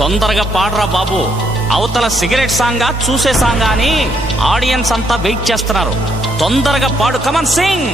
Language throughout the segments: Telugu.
తొందరగా పాడరా బాబు. అవతల సిగరెట్ సాంగా చూసే సాంగా అని ఆడియన్స్ అంతా వెయిట్ చేస్తున్నారు. తొందరగా పాడు, కమన్ సింగ్.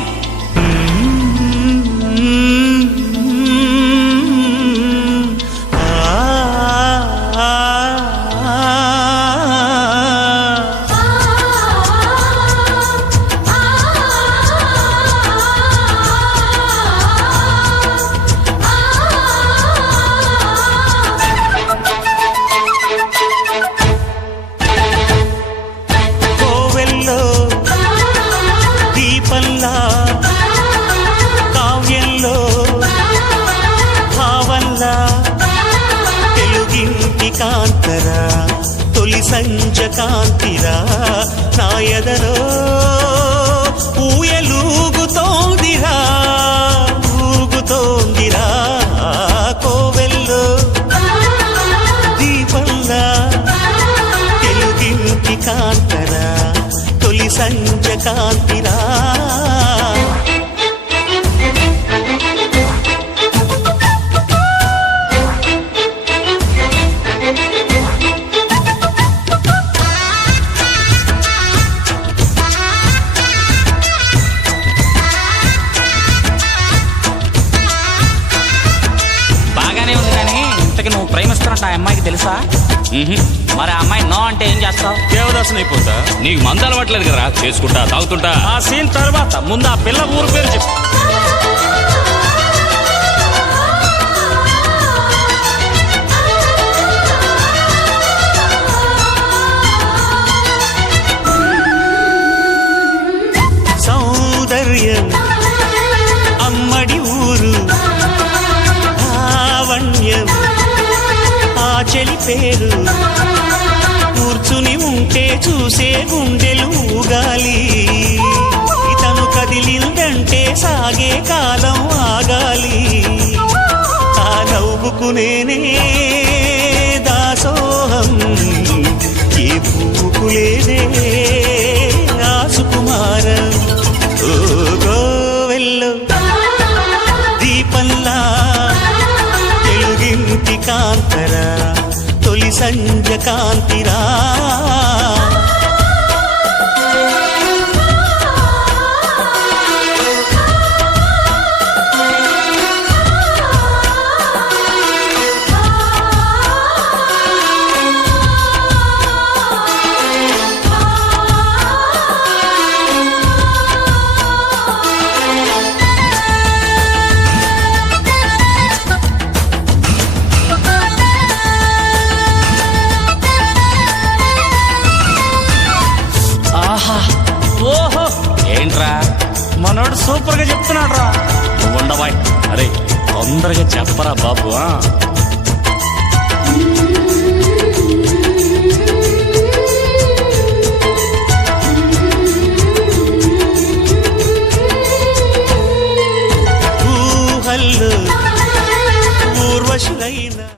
కాంతరా తొలి సంజ కాంతిరా నాయదరో ఊయలూగుతోందిరా ఊగుతోందిరా కోవెల్లో దీపంలా తెలుగింటి కాంతరా తొలి సంజ కాంతిరా. నువ్వు ప్రేమిస్తున్నట్టు ఆ అమ్మాయికి తెలుసా? మరి ఆ అమ్మాయి నో అంటే ఏం చేస్తావు? దేవదాసుని అయిపోతా. నీకు మందు అలవాట్లేదు కదా, చేసుకుంటా తాగుతుంటా. ఆ సీన్ తర్వాత ముందు ఆ పిల్ల ఊరు పేరు చెప్పు. సౌందర్యం అమ్మడి ఊరు లావణ్యం చెలి పేరు కూర్చుని ఉంటే చూసే గుండెలు ఊగాలి. ఇతను కదిలిందంటే సాగే కాలం ఆగాలి. ఆ నవ్వుకునేనే దాసోహం ఏ పువ్వుకు లేదే ఆ సుకుమారం. ఓ గోవెల్లో దీపంలా తెలుగింటి కాంతరా తొలి సంజ కాంతిరా. ఓహో, ఏంట్రా మనోడు సూపర్ గా చెప్తున్నాడు రా. నువ్వు ఉండబాయ్. అరే తొందరగా చెప్పరా బాబు.